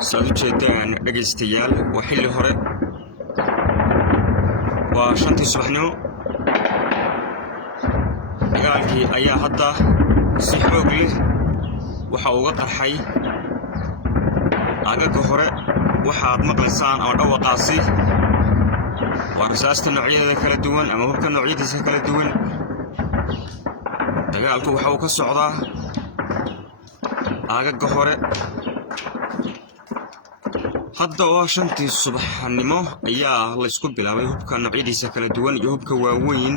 سألو جيدان dhageystayaal waa xilli hore waa 5 subaxnimo dagaalkii ayaa hadda si xoog leh waxa uu uga qarxay agaga hore waxaad maqlaysaan ama dhawaqaasi waa rasaasta noocyada kala duwan ama hubka noocyadiisa kala duwan dagaalku waxa uu ka socdaa agaga hore hadda waa 5 subaxnimo ayaa la isku bilaabay hubka noocyadiisa kala duwan iyo hubka waaweyn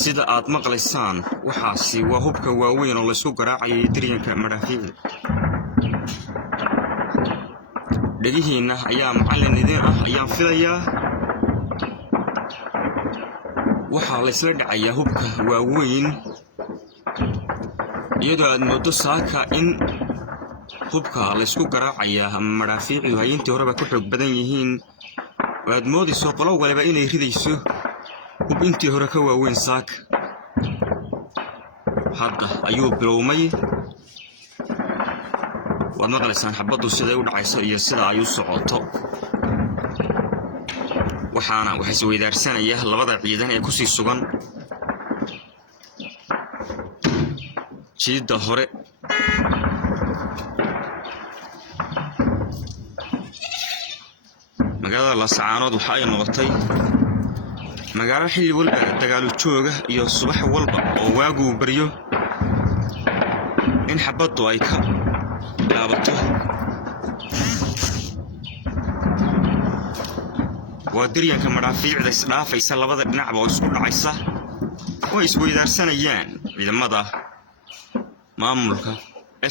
sida aad maqlaysaan waxaasi waa hubka waaweyn oo la isku garaacay diriyanka madaafiicda dhagihiina ayaa macallin idin ah ayaan filayaa waxa la isla dhacayaa hubka waaweyn iyadoo aad moodo saaka in hubka la isku garaacaya madaafiicdu ay intii horeba ku xoog badan yihiin waad moodayso qolo waliba inay ridayso hub intii hore ka waaweyn saak hadda ayuu bilowmay waad maqlaysaan xabaddu siday u dhacayso iyo sida ay u socoto waxaana waxay is weydaarsanaya labada ciidan ee ku sii sugan jiidda hore magaalada Laascaanood waxa ay noqotay magaalo xilli walba dagaal jooga iyo subax walba oo waagu bariyo in xabaddu ay ka laabato waa diriyanka madaafiicda isdhaafaysa labada dhinacba oo isku dhacaysa oo is weydaarsanayaan ciidamada maamulka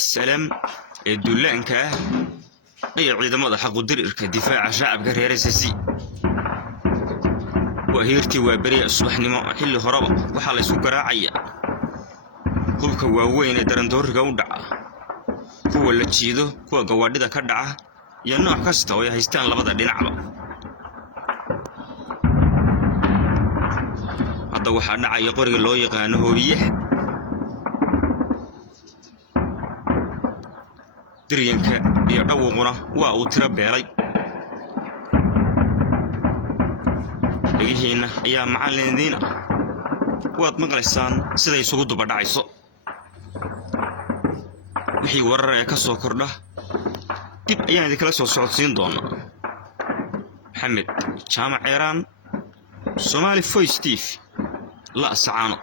SLM ee duulaanka ay ciidamada xaquudirirka difaaca shacabka reer SSC وهيرتي وبريء الصبحنimo xilli horaba waxa la isku garaacaya hubka waaweyn ee darandoorka u dhaca kuwa la jiido kuwa gawaadhida ka dhaca iyo nooc kasta oo ay haystaan labada dhinacba hadda waxa dhacaya qoriga loo yaqaan hoobiye diriyanka iyo dhawquna waa uu tira beelay dhagihiina ayaa macallin idin ah waad maqlaysaan sida isugu duba dhacayso wixii warar ee ka soo kordha dib ayaan idin kala soo socodsiin doonaa maxamed jaamac Ceeraan Somali Voice TV Laascaanood